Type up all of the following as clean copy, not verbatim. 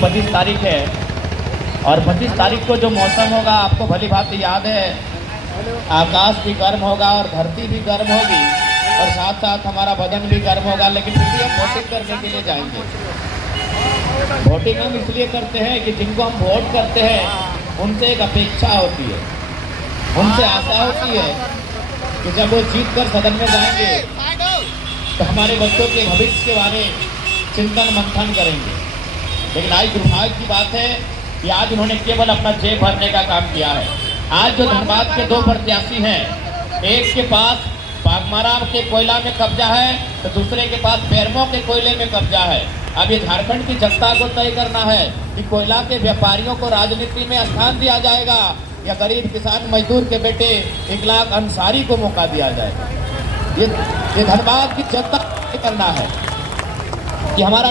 25 तारीख है और 25 तारीख को जो मौसम होगा आपको भली भांति याद है। आकाश भी गर्म होगा और धरती भी गर्म होगी और साथ साथ हमारा बदन भी गर्म होगा, लेकिन फिर भी हम वोटिंग करने के लिए जाएंगे। वोटिंग हम इसलिए करते हैं कि जिनको हम वोट करते हैं उनसे एक अपेक्षा होती है, उनसे आशा होती है कि जब वो जीत कर सदन में जाएंगे तो हमारे बच्चों के भविष्य के बारे में चिंतन मंथन करेंगे। लेकिन आज दुर्भाग्य की बात है कि आज उन्होंने केवल अपना जेब भरने का काम किया है। आज जो धनबाद के दो प्रत्याशी हैं, एक के पास बागमारा के कोयला में कब्जा है तो दूसरे के पास बेरमो के कोयले में कब्जा है। अब ये झारखंड की जनता को तय करना है कि कोयला के व्यापारियों को राजनीति में स्थान दिया जाएगा या गरीब किसान मजदूर के बेटे इकलाक अंसारी को मौका दिया जाएगा। ये धनबाद की जनता को तय करना है कि हमारा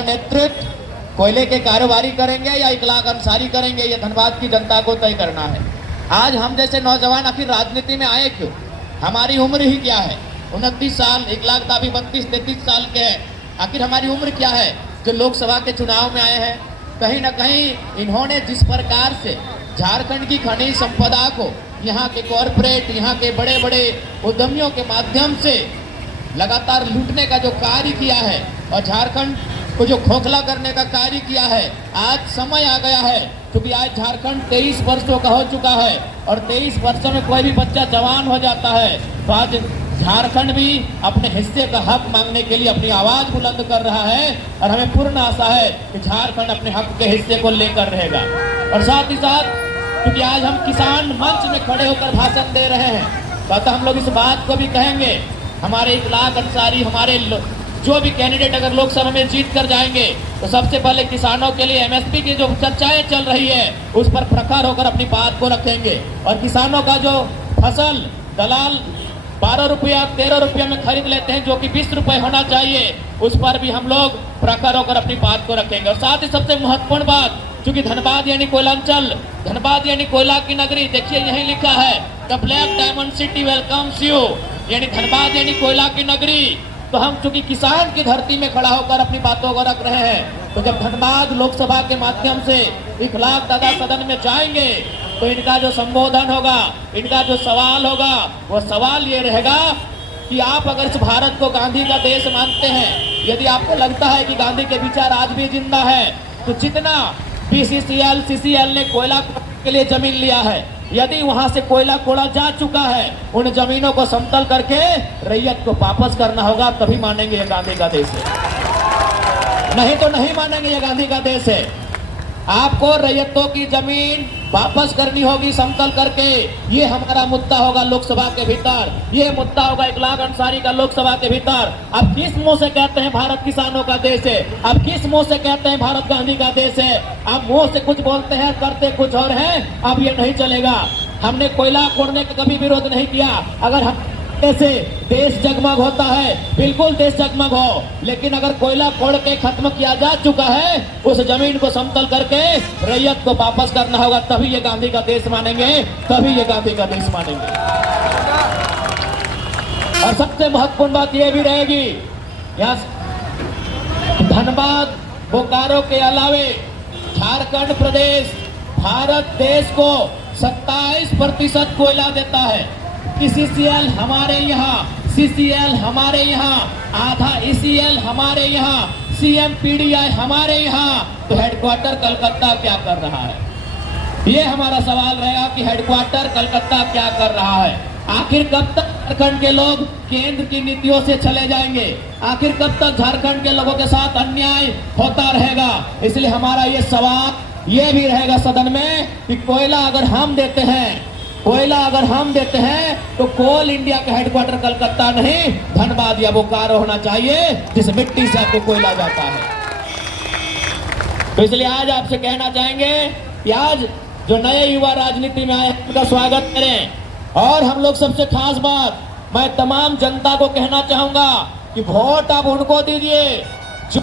नेतृत्व कोयले के कारोबारी करेंगे या इकलाक अंसारी करेंगे। ये धनबाद की जनता को तय करना है। आज हम जैसे नौजवान आखिर राजनीति में आए क्यों? हमारी उम्र ही क्या है? 29 साल, इकलाक दाबी 32-33 साल के हैं। आखिर हमारी उम्र क्या है जो लोकसभा के चुनाव में आए हैं? कहीं ना कहीं इन्होंने जिस प्रकार से झारखंड की खनिज संपदा को यहाँ के कॉरपोरेट, यहाँ के बड़े बड़े उद्यमियों के माध्यम से लगातार लूटने का जो कार्य किया है और झारखंड को जो खोखला करने का कार्य किया है, आज समय आ गया है क्योंकि आज झारखंड 23 वर्षों का हो चुका है और 23 वर्षों में कोई भी बच्चा जवान हो जाता है तो आज झारखंड भी अपने हिस्से का हक मांगने के लिए अपनी आवाज बुलंद कर रहा है और हमें पूर्ण आशा है कि झारखंड अपने हक के हिस्से को लेकर रहेगा। और साथ ही साथ क्योंकि आज हम किसान मंच में खड़े होकर भाषण दे रहे हैं तो हम लोग इस बात को भी कहेंगे, हमारे इकलाक अंसारी, हमारे जो भी कैंडिडेट अगर लोकसभा में जीत कर जाएंगे तो सबसे पहले किसानों के लिए एमएसपी की जो चर्चाएं चल रही है उस पर प्रखर होकर अपनी बात को रखेंगे और किसानों का जो फसल दलाल 12 रुपया 13 रुपया में खरीद लेते हैं जो कि 20 रुपए होना चाहिए, उस पर भी हम लोग प्रखर होकर अपनी बात को रखेंगे। और साथ ही सबसे महत्वपूर्ण बात, क्योंकि धनबाद यानी कोयलांचल, धनबाद यानी कोयला की नगरी, देखिए यही लिखा है the black diamond city welcomes you, यानी धनबाद यानी कोयला की नगरी। तो हम चूंकि किसान की धरती में खड़ा होकर अपनी बातों को रख रहे हैं, तो जब धनबाद लोकसभा के माध्यम से इकलाक दादा सदन में जाएंगे तो इनका जो संबोधन होगा, इनका जो सवाल होगा, वो सवाल ये रहेगा कि आप अगर इस भारत को गांधी का देश मानते हैं, यदि आपको लगता है कि गांधी के विचार आज भी जिंदा है, तो जितना बीसीसीएल सीसीएल ने कोयला के लिए जमीन लिया है, यदि वहां से कोयला कोड़ा जा चुका है, उन जमीनों को समतल करके रैयत को वापस करना होगा, तभी मानेंगे ये गांधी का देश है। नहीं तो नहीं मानेंगे ये गांधी का देश है। आपको रैयतों की जमीन वापस करनी होगी समतल करके। ये हमारा मुद्दा होगा लोकसभा के भीतर, ये मुद्दा होगा इकलाक अंसारी का लोकसभा के भीतर। अब किस मुंह से कहते हैं भारत किसानों का देश है? अब किस मुंह से कहते हैं भारत गांधी का देश है? अब मुंह से कुछ बोलते हैं, करते कुछ और हैं। अब ये नहीं चलेगा। हमने कोयला खोदने का कभी विरोध नहीं किया। अगर हम से देश जगमग होता है, बिल्कुल देश जगमग हो, लेकिन अगर कोयला खोद के खत्म किया जा चुका है, उस जमीन को समतल करके रैयत को वापस करना होगा, तभी ये गांधी का देश मानेंगे, तभी ये गांधी का देश मानेंगे। और सबसे महत्वपूर्ण बात ये भी रहेगी, यहाँ धनबाद बोकारो के अलावे झारखंड प्रदेश भारत देश को 27% कोयला देता है। सीसीएल हमारे यहाँ, सीसीएल हमारे यहाँ, आधा ईसीएल हमारे यहाँ, सीएमपीडीआई हमारे यहाँ। तो हेडक्वार्टर कलकत्ता क्या कर रहा है? ये हमारा सवाल रहेगा कि हेडक्वार्टर कलकत्ता क्या कर रहा है? आखिर कब तक झारखंड के लोग केंद्र की नीतियों से चले जाएंगे? आखिर कब तक झारखंड के लोगों के साथ अन्याय होता रहेगा? इसलिए हमारा ये सवाल ये भी रहेगा सदन में कि कोयला अगर हम देते हैं, कोयला अगर हम देते हैं तो कोल इंडिया का हेडक्वार्टर कलकत्ता नहीं, धनबाद या बोकारो होना चाहिए, जिस मिट्टी से आपको कोयला जाता है। तो इसलिए आज आपसे कहना चाहेंगे कि आज जो नए युवा राजनीति में आए हैं उनका स्वागत करें। और हम लोग सबसे खास बात मैं तमाम जनता को कहना चाहूंगा कि वोट आप उनको दीजिए जो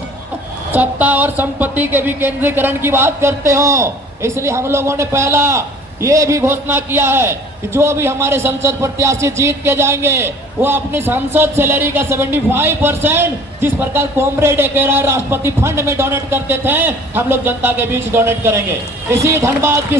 सत्ता और संपत्ति के विकेंद्रीकरण की बात करते हो। इसलिए हम लोगों ने पहला ये भी घोषणा किया है कि जो भी हमारे संसद प्रत्याशी जीत के जाएंगे वो अपनी सांसद सैलरी का 75% जिस प्रकार कॉमरेड एकेरा राष्ट्रपति फंड में डोनेट करते थे, हम लोग जनता के बीच डोनेट करेंगे। इसी धनबाद की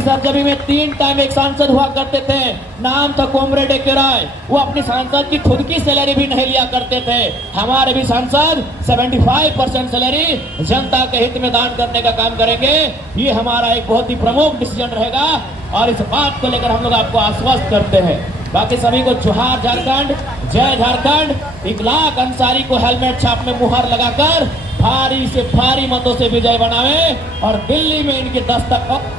सरजमी में 3 टाइम एक सांसद हुआ करते थे, नाम था कॉमरेड एकेराय। वो अपनी सांसद की खुद की सैलरी भी नहीं लिया करते थे। हमारे भी सांसद 75% सैलरी जनता के हित में दान करने का काम करेंगे। ये हमारा एक बहुत ही प्रमुख डिसीजन रहेगा और इस बात को लेकर हम लोग आपको आश्वस्त करते हैं। बाकी सभी को जोहार झारखंड, जय झारखंड। इकलाक अंसारी को हेलमेट छाप में मुहर लगाकर भारी से भारी मतों से विजय बनावे और दिल्ली में इनके दस्तक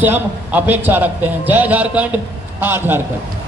से हम अपेक्षा रखते हैं। जय झारखंड, हार झारखंड।